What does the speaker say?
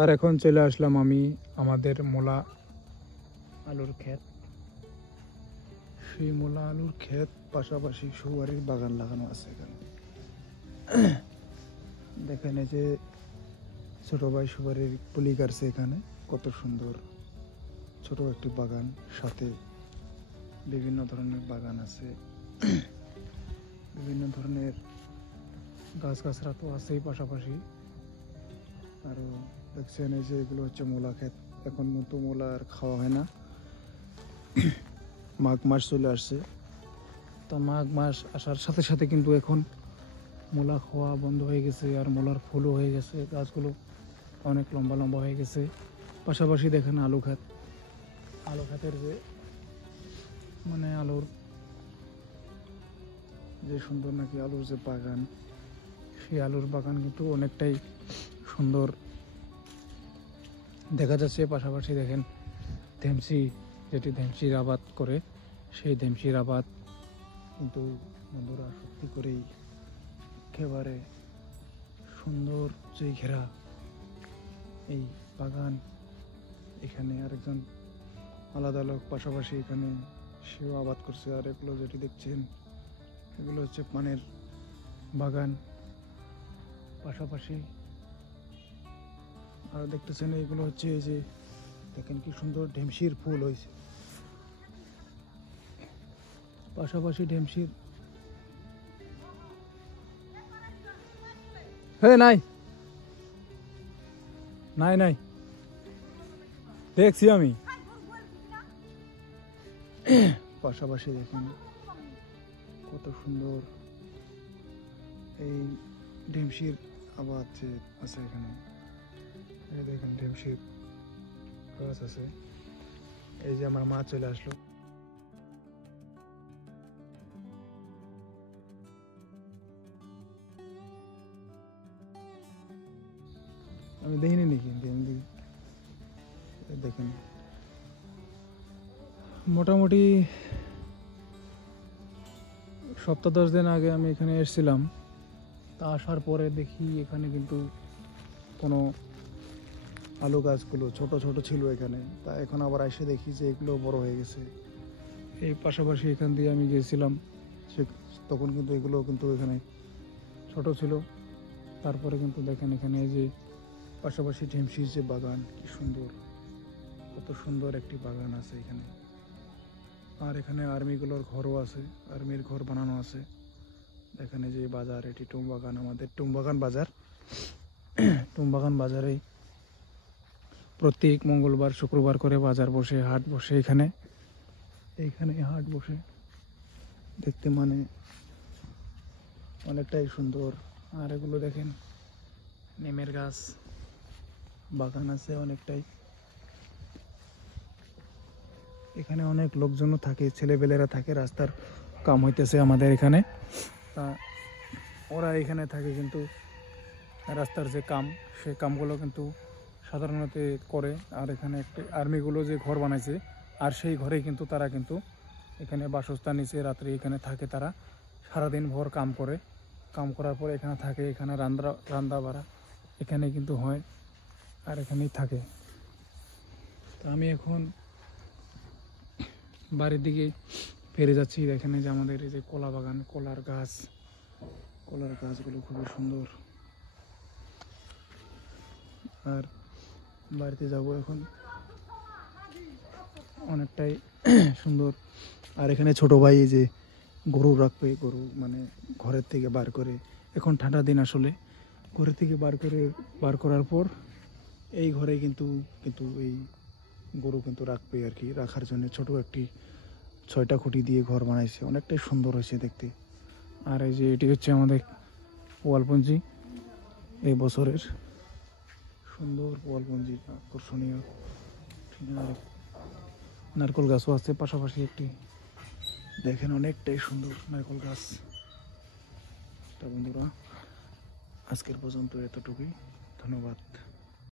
আর এখন চলে আসলাম আমি আমাদের মূলা আলুর ক্ষেত। সেই মূলা আলুর ক্ষেত পাশাপাশি সুপারির বাগান লাগানো আছে এখানে। দেখেন এই যে ছোট ভাই সুপারির পুলি কাটছে এখানে, কত সুন্দর ছোট একটি বাগান, সাথে বিভিন্ন ধরনের বাগান আছে। বিভিন্ন ধরনের গাছগাছরা তো আছেই পাশাপাশি। আরও দেখছেন এই যে এগুলো হচ্ছে মূলা ক্ষেত। এখন মতো মূলা আর খাওয়া হয় না, মাঘ মাস চলে আসছে। তো মাঘ মাস আসার সাথে সাথে কিন্তু এখন মূলা খাওয়া বন্ধ হয়ে গেছে, আর মূলার ফুলও হয়ে গেছে, গাছগুলো অনেক লম্বা লম্বা হয়ে গেছে। পাশাপাশি দেখেন আলু ক্ষেত, আলু ক্ষেতের যে মানে আলুর যে সুন্দর নাকি আলুর যে বাগান, সেই আলুর বাগান কিন্তু অনেকটাই সুন্দর দেখা যাচ্ছে। পাশাপাশি দেখেন ধেমসি, যেটি ধেমসির আবাদ করে, সেই ধেমসির আবাদ কিন্তু বন্ধুরা সত্যি করেই একেবারে সুন্দর যে ঘেরা এই বাগান। এখানে আরেকজন আলাদা লোক পাশাপাশি এখানে সেও আবাদ করছে। আর এগুলো যেটি দেখছেন এগুলো হচ্ছে পানের বাগান। পাশাপাশি আর দেখতেছেন এগুলো হচ্ছে এই যে দেখেন কি সুন্দর ঢেমসির ফুল হয়েছে। পাশাপাশি ঢেমসির নাই নাই নাই দেখছি আমি। পাশাপাশি দেখেন কত সুন্দর এই ঢেমসির আবাদ যে আছে এখানে। এই দেখেন ঢেমসির গাছ আছে। এই যে আমার মা চলে আসলো। আমি দেখিনি নাকি, দেখেন মোটামুটি সপ্তাহ 10 দিন আগে আমি এখানে এসেছিলাম। তা আসার পরে দেখি এখানে কিন্তু কোনো আলু গাছগুলো ছোট ছোট ছিল এখানে। তা এখন আবার এসে দেখি যে এগুলো বড় হয়ে গেছে। এই পাশাপাশি এখান দিয়ে আমি গিয়েছিলাম, সে তখন কিন্তু এগুলো কিন্তু এখানে ছোট ছিল। তারপরে কিন্তু দেখেন এখানে এই যে পাশাপাশি ঢেমসির যে বাগান, কি সুন্দর, কত সুন্দর একটি বাগান আছে এখানে। আর এখানে আর্মিগুলোর ঘরও আছে, আর্মির ঘর বানানো আছে। এখানে যে বাজার, এটি টুমবাগান, আমাদের টুমবাগান বাজার। টুমবাগান বাজারে প্রত্যেক মঙ্গলবার শুক্রবার করে বাজার বসে, হাট বসে এখানে। এইখানে হাট বসে দেখতে মানে অনেকটাই সুন্দর। আর এগুলো দেখেন নিমের গাছ, বাগান আছে অনেকটাই। এখানে অনেক লোকজনও থাকে, ছেলেবেলেরা থাকে, রাস্তার কাম হইতেছে আমাদের এখানে। তা ওরা এখানে থাকে, কিন্তু রাস্তার যে কাম, সেই কামগুলো কিন্তু সাধারণত করে। আর এখানে একটি আর্মিগুলো যে ঘর বানাইছে, আর সেই ঘরেই কিন্তু তারা কিন্তু এখানে বাসস্থান নিচে, রাত্রে এখানে থাকে। তারা সারাদিন ভর কাম করে, কাম করার পর এখানে থাকে। এখানে রান্না বাড়া এখানে কিন্তু হয়, আর এখানেই থাকে। তো আমি এখন বাড়ির দিকে ফিরে যাচ্ছি। এখানে যে আমাদের এই যে কলা বাগান, কলার গাছগুলো খুবই সুন্দর। আর বাড়িতে যাব এখন, অনেকটাই সুন্দর। আর এখানে ছোট ভাই এই যে গরু রাখবে, গরু মানে ঘরের থেকে বার করে, এখন ঠান্ডা দিন আসলে, ঘরের থেকে বার করার পর এই ঘরে কিন্তু এই গরু কিন্তু রাখবে আর কি, রাখার জন্য ছোট একটি 6টা খুঁটি দিয়ে ঘর বানাইছে, অনেকটাই সুন্দর হয়েছে দেখতে। আর এই যে এটি হচ্ছে আমাদের ওয়ালপঞ্জি, এই বছরের সুন্দর ওয়ালপঞ্জি, আকর্ষণীয়। আর নারকেল গাছও আছে পাশাপাশি একটি, দেখেন অনেকটাই সুন্দর নারকেল গাছ। তা বন্ধুরা, আজকের পর্যন্ত এতটুকুই, ধন্যবাদ।